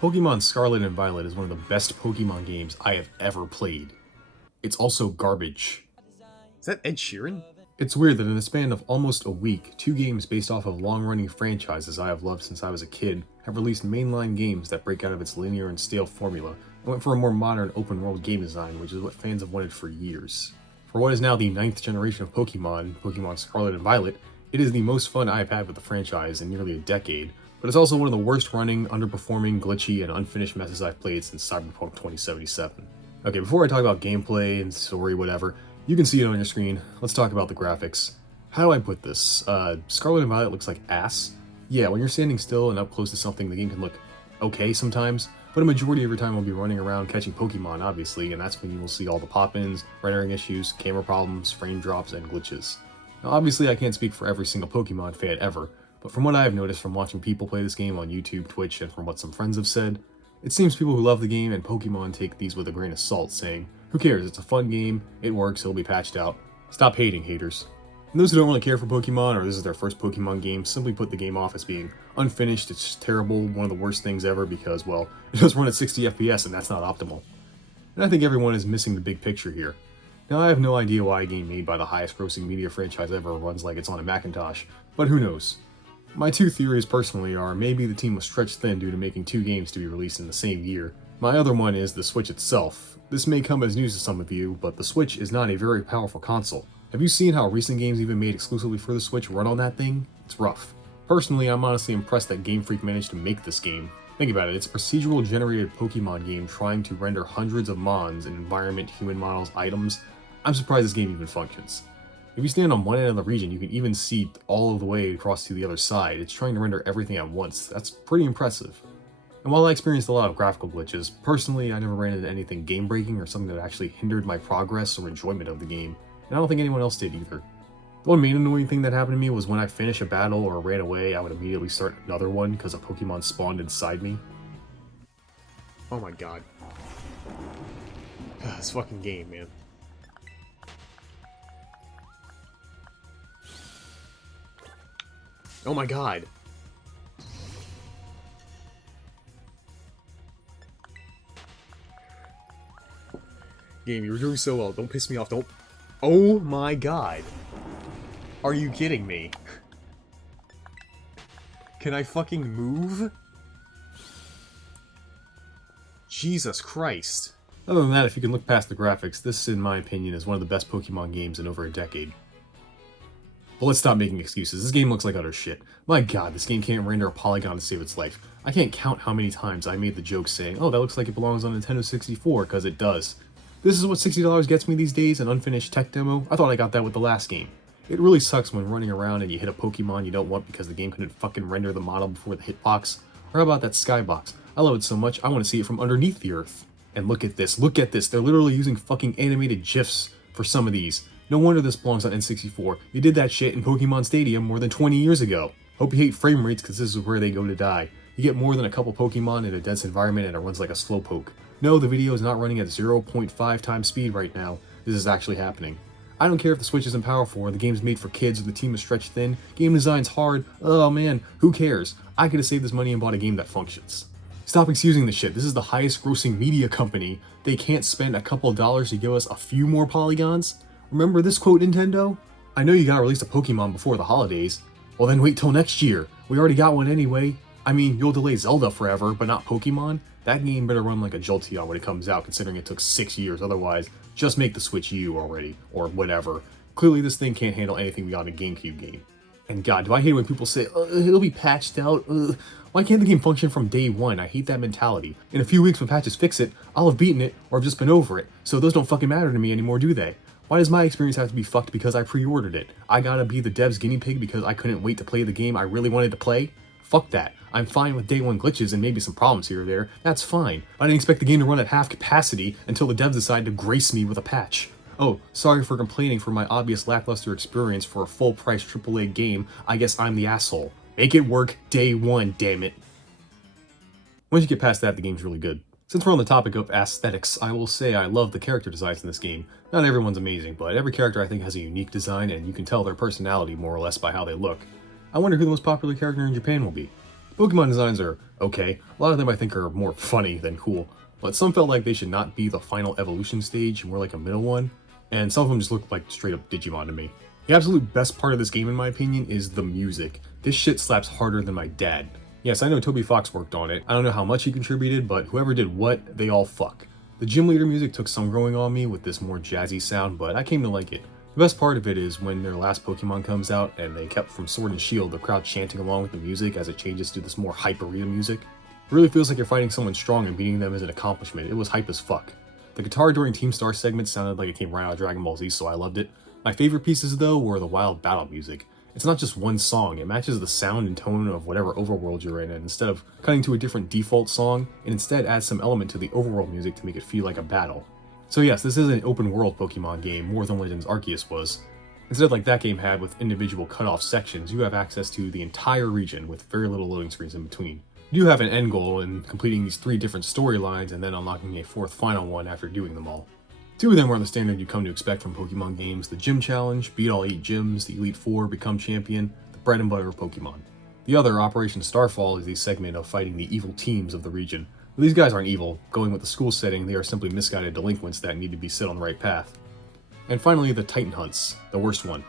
Pokemon Scarlet and Violet is one of the best Pokemon games I have ever played. It's also garbage. Is that Ed Sheeran? It's weird that in the span of almost a week, two games based off of long-running franchises I have loved since I was a kid have released mainline games that break out of its linear and stale formula and went for a more modern open-world game design, which is what fans have wanted for years. For what is now the ninth generation of Pokemon, Pokemon Scarlet and Violet, it is the most fun I have had with the franchise in nearly a decade, but it's also one of the worst running, underperforming, glitchy, and unfinished messes I've played since Cyberpunk 2077. Okay, before I talk about gameplay and story, whatever, you can see it on your screen. Let's talk about the graphics. How do I put this? Scarlet and Violet looks like ass. Yeah, when you're standing still and up close to something, the game can look okay sometimes, but a majority of your time will be running around catching Pokemon, obviously, and that's when you will see all the pop-ins, rendering issues, camera problems, frame drops, and glitches. Now, obviously, I can't speak for every single Pokemon fan ever, but from what I have noticed from watching people play this game on YouTube, Twitch, and from what some friends have said, it seems people who love the game and Pokemon take these with a grain of salt, saying, who cares, it's a fun game, it works, it'll be patched out. Stop hating, haters. And those who don't really care for Pokemon, or this is their first Pokemon game, simply put the game off as being unfinished, it's terrible, one of the worst things ever because, well, it does run at 60 FPS and that's not optimal. And I think everyone is missing the big picture here. Now, I have no idea why a game made by the highest grossing media franchise ever runs like it's on a Macintosh, but who knows. My two theories personally are maybe the team was stretched thin due to making two games to be released in the same year. My other one is the Switch itself. This may come as news to some of you, but the Switch is not a very powerful console. Have you seen how recent games even made exclusively for the Switch run on that thing? It's rough. Personally, I'm honestly impressed that Game Freak managed to make this game. Think about it, it's a procedural generated Pokemon game trying to render hundreds of mons, an environment, human models, items. I'm surprised this game even functions. If you stand on one end of the region, you can even see all of the way across to the other side. It's trying to render everything at once. That's pretty impressive. And while I experienced a lot of graphical glitches, personally I never ran into anything game-breaking or something that actually hindered my progress or enjoyment of the game, and I don't think anyone else did either. The one main annoying thing that happened to me was when I finished a battle or ran away, I would immediately start another one because a Pokemon spawned inside me. Oh my god. This fucking game, man. Oh my god. Game, you were doing so well. Don't piss me off. Don't. Oh my god. Are you kidding me? Can I fucking move? Jesus Christ. Other than that, if you can look past the graphics, this, in my opinion, is one of the best Pokemon games in over a decade. But let's stop making excuses. This game looks like utter shit. My god, this game can't render a polygon to save its life. I can't count how many times I made the joke saying, oh, that looks like it belongs on Nintendo 64, because it does. This is what $60 gets me these days, an unfinished tech demo? I thought I got that with the last game. It really sucks when running around and you hit a Pokemon you don't want because the game couldn't fucking render the model before the hitbox. Or how about that skybox? I love it so much, I want to see it from underneath the earth. And look at this, they're literally using fucking animated GIFs for some of these. No wonder this belongs on N64. You did that shit in Pokemon Stadium more than 20 years ago. Hope you hate frame rates because this is where they go to die. You get more than a couple Pokemon in a dense environment and it runs like a slowpoke. No, the video is not running at 0.5 times speed right now. This is actually happening. I don't care if the Switch isn't powerful or the game's made for kids or the team is stretched thin. Game design's hard. Oh man, who cares? I could have saved this money and bought a game that functions. Stop excusing this shit. This is the highest grossing media company. They can't spend a couple dollars to give us a few more polygons? Remember this quote, Nintendo? I know you gotta release a Pokemon before the holidays. Well then wait till next year. We already got one anyway. I mean, you'll delay Zelda forever, but not Pokemon? That game better run like a Jolteon when it comes out, considering it took 6 years. Otherwise, just make the Switch U already, or whatever. Clearly this thing can't handle anything beyond a GameCube game. And god, do I hate when people say, it'll be patched out, Why can't the game function from day one? I hate that mentality. In a few weeks when patches fix it, I'll have beaten it, or I've just been over it. So those don't fucking matter to me anymore, do they? Why does my experience have to be fucked because I pre-ordered it? I gotta be the dev's guinea pig because I couldn't wait to play the game I really wanted to play? Fuck that. I'm fine with day one glitches and maybe some problems here or there. That's fine. I didn't expect the game to run at half capacity until the devs decided to grace me with a patch. Oh, sorry for complaining for my obvious lackluster experience for a full-price AAA game. I guess I'm the asshole. Make it work day one, damn it. Once you get past that, the game's really good. Since we're on the topic of aesthetics, I will say I love the character designs in this game. Not everyone's amazing, but every character I think has a unique design and you can tell their personality more or less by how they look. I wonder who the most popular character in Japan will be. Pokemon designs are okay, a lot of them I think are more funny than cool, but some felt like they should not be the final evolution stage, more like a middle one, and some of them just look like straight up Digimon to me. The absolute best part of this game in my opinion is the music. This shit slaps harder than my dad. Yes, I know Toby Fox worked on it, I don't know how much he contributed, but whoever did what, they all fuck. The gym leader music took some growing on me with this more jazzy sound, but I came to like it. The best part of it is when their last Pokemon comes out and they kept from Sword and Shield, the crowd chanting along with the music as it changes to this more hype arena music. It really feels like you're fighting someone strong and beating them is an accomplishment. It was hype as fuck. The guitar during Team Star segments sounded like it came right out of Dragon Ball Z, so I loved it. My favorite pieces though were the wild battle music. It's not just one song, it matches the sound and tone of whatever overworld you're in, and instead of cutting to a different default song, it instead adds some element to the overworld music to make it feel like a battle. So yes, this is an open world Pokemon game more than Legends Arceus was. Instead like that game had with individual cut-off sections, you have access to the entire region with very little loading screens in between. You do have an end goal in completing these 3 different storylines and then unlocking a 4th final one after doing them all. 2 of them are the standard you come to expect from Pokemon games: the Gym Challenge, beat all 8 gyms, the Elite Four, become champion, the bread and butter of Pokemon. The other, Operation Starfall, is the segment of fighting the evil teams of the region. But these guys aren't evil. Going with the school setting, they are simply misguided delinquents that need to be set on the right path. And finally, the Titan Hunts, the worst one.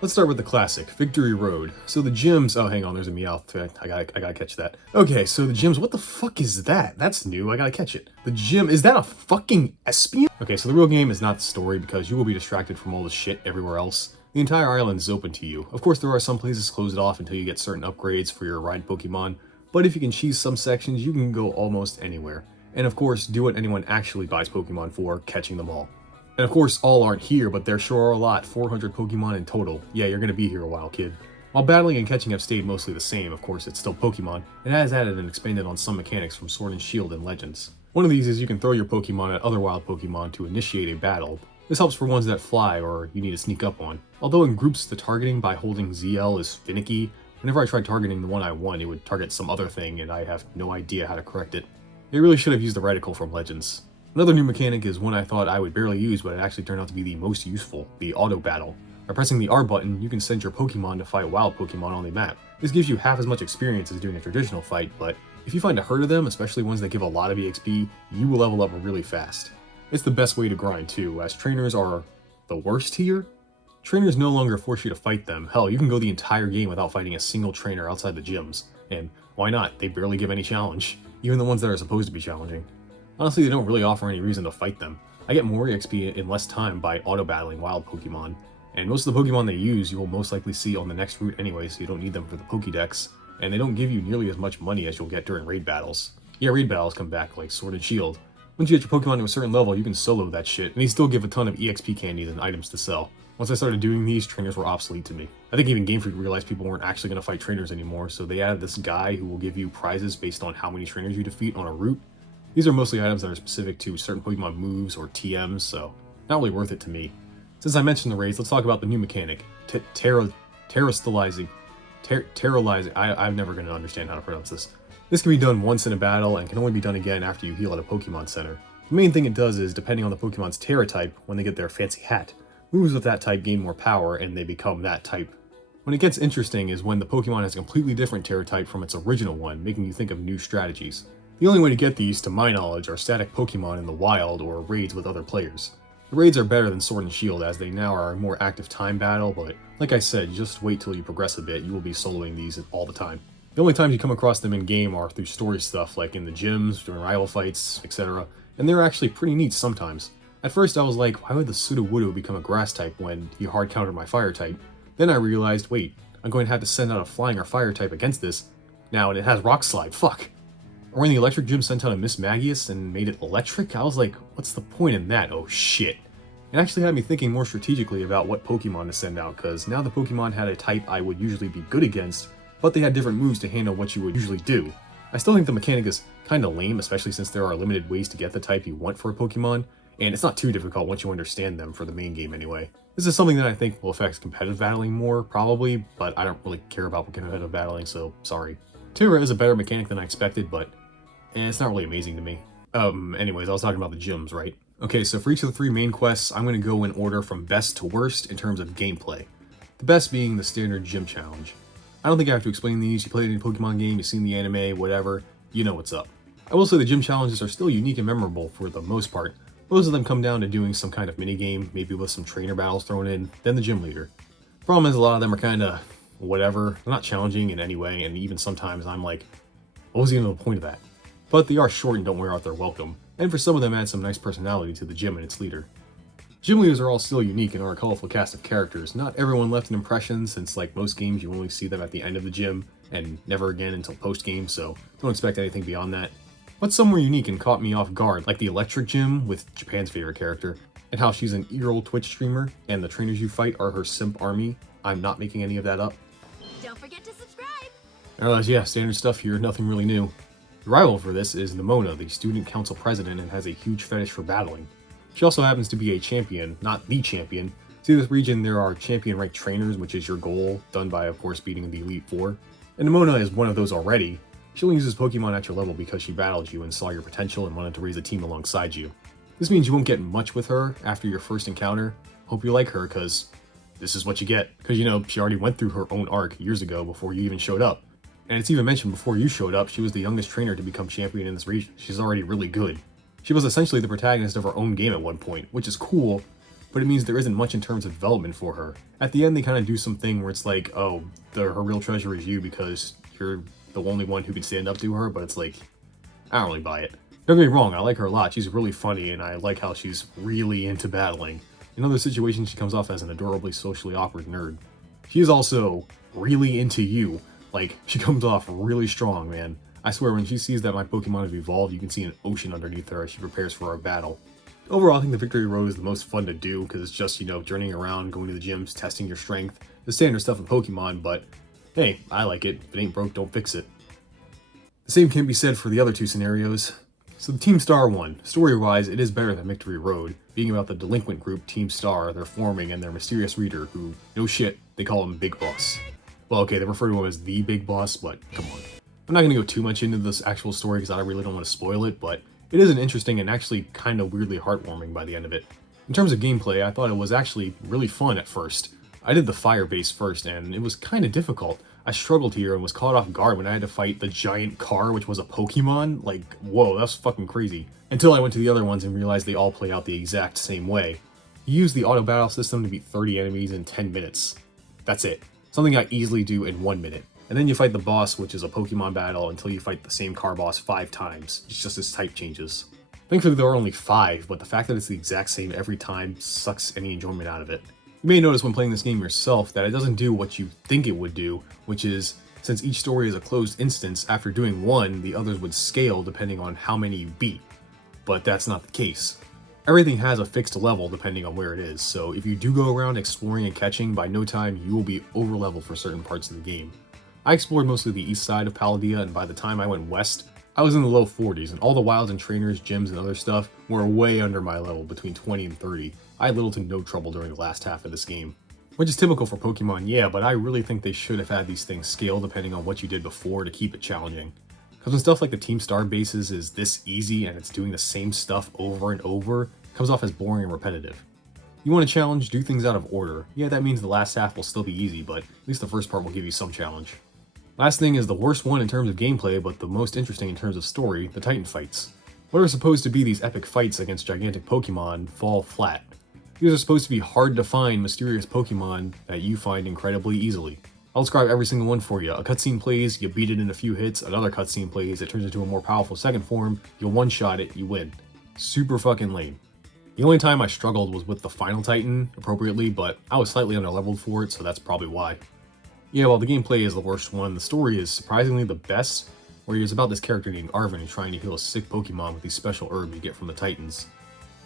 Let's start with the classic, Victory Road. So the gyms, oh hang on, there's a Meowth, I gotta catch that. Okay, so the gyms, what the fuck is that? That's new, I gotta catch it. The gym, is that a fucking Espion? Okay, so the real game is not the story because you will be distracted from all the shit everywhere else. The entire island is open to you. Of course there are some places closed off until you get certain upgrades for your ride Pokemon, but if you can cheese some sections, you can go almost anywhere. And of course, do what anyone actually buys Pokemon for, catching them all. And of course, all aren't here, but there sure are a lot, 400 Pokemon in total. Yeah, you're gonna be here a while, kid. While battling and catching have stayed mostly the same, of course it's still Pokemon, it has added and expanded on some mechanics from Sword and Shield and Legends. One of these is you can throw your Pokemon at other wild Pokemon to initiate a battle. This helps for ones that fly or you need to sneak up on. Although in groups the targeting by holding ZL is finicky, whenever I tried targeting the one I won, it would target some other thing and I have no idea how to correct it. They really should have used the reticle from Legends. Another new mechanic is one I thought I would barely use, but it actually turned out to be the most useful, the auto battle. By pressing the R button, you can send your Pokemon to fight wild Pokemon on the map. This gives you half as much experience as doing a traditional fight, but if you find a herd of them, especially ones that give a lot of EXP, you will level up really fast. It's the best way to grind too, as trainers are the worst here. Trainers no longer force you to fight them. Hell, you can go the entire game without fighting a single trainer outside the gyms. And why not? They barely give any challenge, even the ones that are supposed to be challenging. Honestly, they don't really offer any reason to fight them. I get more EXP in less time by auto-battling wild Pokemon, and most of the Pokemon they use you will most likely see on the next route anyway, so you don't need them for the Pokédex, and they don't give you nearly as much money as you'll get during raid battles. Yeah, raid battles come back like Sword and Shield. Once you get your Pokemon to a certain level, you can solo that shit, and they still give a ton of EXP candies and items to sell. Once I started doing these, trainers were obsolete to me. I think even Game Freak realized people weren't actually going to fight trainers anymore, so they added this guy who will give you prizes based on how many trainers you defeat on a route. These are mostly items that are specific to certain Pokemon moves or TMs, so not really worth it to me. Since I mentioned the raids, let's talk about the new mechanic, Terastalizing. I'm never going to understand how to pronounce this. This can be done once in a battle and can only be done again after you heal at a Pokemon Center. The main thing it does is, depending on the Pokemon's Terra type, when they get their fancy hat, moves with that type gain more power and they become that type. When it gets interesting is when the Pokemon has a completely different Terra type from its original one, making you think of new strategies. The only way to get these, to my knowledge, are static Pokemon in the wild or raids with other players. The raids are better than Sword and Shield as they now are a more active time battle, but like I said, just wait till you progress a bit, you will be soloing these all the time. The only times you come across them in game are through story stuff like in the gyms, during rival fights, etc. And they're actually pretty neat sometimes. At first I was like, why would the Sudowoodo become a grass type when he hard countered my fire type? Then I realized, wait, I'm going to have to send out a flying or fire type against this now, and it has Rock Slide, fuck! Or when the electric gym sent out a Miss Magius and made it electric, I was like, what's the point in that? Oh shit. It actually had me thinking more strategically about what Pokemon to send out, because now the Pokemon had a type I would usually be good against, but they had different moves to handle what you would usually do. I still think the mechanic is kinda lame, especially since there are limited ways to get the type you want for a Pokemon, and it's not too difficult once you understand them for the main game anyway. This is something that I think will affect competitive battling more, probably, but I don't really care about competitive battling, so sorry. Terra is a better mechanic than I expected, but it's not really amazing to me. Anyways, I was talking about the gyms, right? Okay, so for each of the 3 main quests, I'm going to go in order from best to worst in terms of gameplay. The best being the standard gym challenge. I don't think I have to explain these. You played any Pokemon game, you've seen the anime, whatever, you know what's up. I will say the gym challenges are still unique and memorable for the most part. Most of them come down to doing some kind of minigame, maybe with some trainer battles thrown in, then the gym leader. Problem is a lot of them are kinda whatever, they're not challenging in any way, and even sometimes I'm like, what was even the point of that? But they are short and don't wear out their welcome, and for some of them add some nice personality to the gym and its leader. Gym leaders are all still unique and are a colorful cast of characters. Not everyone left an impression, since like most games you only see them at the end of the gym, and never again until post-game, so don't expect anything beyond that. But some were unique and caught me off guard, like the Electric Gym with Japan's favorite character, and how she's an eagle Twitch streamer, and the trainers you fight are her simp army. I'm not making any of that up. Don't forget to subscribe! Otherwise, yeah, standard stuff here, nothing really new. The rival for this is Nimona, the student council president, and has a huge fetish for battling. She also happens to be a champion, not the champion. See, in this region there are champion ranked trainers, which is your goal, done by of course beating the Elite Four. And Nimona is one of those already. She only uses Pokemon at your level because she battled you and saw your potential and wanted to raise a team alongside you. This means you won't get much with her after your first encounter. Hope you like her, cause this is what you get. Cause you know, she already went through her own arc years ago before you even showed up. And it's even mentioned before you showed up, she was the youngest trainer to become champion in this region. She's already really good. She was essentially the protagonist of her own game at one point, which is cool, but it means there isn't much in terms of development for her. At the end, they kind of do something where it's like, oh, her real treasure is you because you're the only one who can stand up to her, but it's like, I don't really buy it. Don't get me wrong, I like her a lot. She's really funny, and I like how she's really into battling. In other situations, she comes off as an adorably socially awkward nerd. She is also really into you. Like, she comes off really strong, man. I swear, when she sees that my Pokemon have evolved, you can see an ocean underneath her as she prepares for our battle. Overall, I think the Victory Road is the most fun to do, because it's just, you know, journeying around, going to the gyms, testing your strength, the standard stuff in Pokemon, but hey, I like it. If it ain't broke, don't fix it. The same can be said for the other two scenarios. So the Team Star one, story-wise, it is better than Victory Road, being about the delinquent group Team Star, their forming, and their mysterious leader, who, no shit, they call him Big Boss. Well, okay, they refer to him as the Big Boss, but come on. I'm not going to go too much into this actual story because I really don't want to spoil it, but it is an interesting and actually kind of weirdly heartwarming by the end of it. In terms of gameplay, I thought it was actually really fun at first. I did the fire base first, and it was kind of difficult. I struggled here and was caught off guard when I had to fight the giant car, which was a Pokemon. Like, whoa, that's fucking crazy. Until I went to the other ones and realized they all play out the exact same way. You use the auto battle system to beat 30 enemies in 10 minutes. That's it. Something I easily do in 1 minute. And then you fight the boss, which is a Pokemon battle, until you fight the same car boss 5 times. It's just its type changes. Thankfully there are only 5, but the fact that it's the exact same every time sucks any enjoyment out of it. You may notice when playing this game yourself that it doesn't do what you think it would do, which is, since each story is a closed instance, after doing one, the others would scale depending on how many you beat. But that's not the case. Everything has a fixed level depending on where it is, so if you do go around exploring and catching, by no time you will be over leveled for certain parts of the game. I explored mostly the east side of Paldea, and by the time I went west, I was in the low 40s, and all the wilds and trainers, gyms, and other stuff were way under my level, between 20 and 30. I had little to no trouble during the last half of this game. Which is typical for Pokemon, yeah, but I really think they should have had these things scale depending on what you did before to keep it challenging. Because when stuff like the Team Star bases is this easy and it's doing the same stuff over and over, it comes off as boring and repetitive. You want a challenge, do things out of order. Yeah, that means the last half will still be easy, but at least the first part will give you some challenge. Last thing is the worst one in terms of gameplay, but the most interesting in terms of story, the Titan fights. What are supposed to be these epic fights against gigantic Pokemon fall flat. These are supposed to be hard to find mysterious Pokemon that you find incredibly easily. I'll describe every single one for you. A cutscene plays, you beat it in a few hits, another cutscene plays, it turns into a more powerful second form, you one-shot it, you win. Super fucking lame. The only time I struggled was with the final Titan, appropriately, but I was slightly underleveled for it, so that's probably why. Yeah, while the gameplay is the worst one, the story is surprisingly the best, where it's about this character named Arven trying to heal a sick Pokemon with these special herbs you get from the Titans.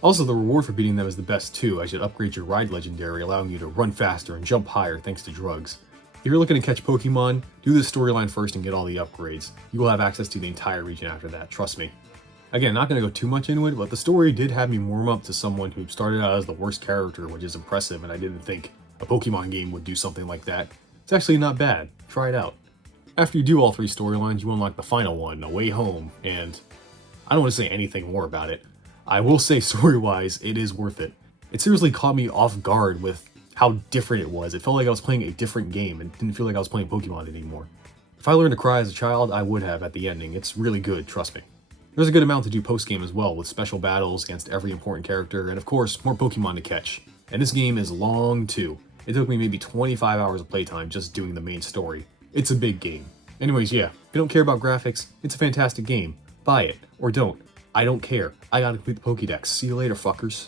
Also, the reward for beating them is the best too, as you upgrade your ride legendary, allowing you to run faster and jump higher thanks to drugs. If you're looking to catch Pokemon, do this storyline first and get all the upgrades. You will have access to the entire region after that, trust me. Again, not going to go too much into it, but the story did have me warm up to someone who started out as the worst character, which is impressive, and I didn't think a Pokemon game would do something like that. It's actually not bad. Try it out. After you do all 3 storylines, you unlock the final one, A Way Home, and I don't want to say anything more about it. I will say story-wise, it is worth it. It seriously caught me off guard with how different it was. It felt like I was playing a different game and didn't feel like I was playing Pokemon anymore. If I learned to cry as a child, I would have at the ending. It's really good, trust me. There's a good amount to do post-game as well, with special battles against every important character, and of course, more Pokemon to catch. And this game is long too. It took me maybe 25 hours of playtime just doing the main story. It's a big game. Anyways, yeah, if you don't care about graphics, it's a fantastic game. Buy it, or don't. I don't care. I gotta complete the Pokédex. See you later, fuckers.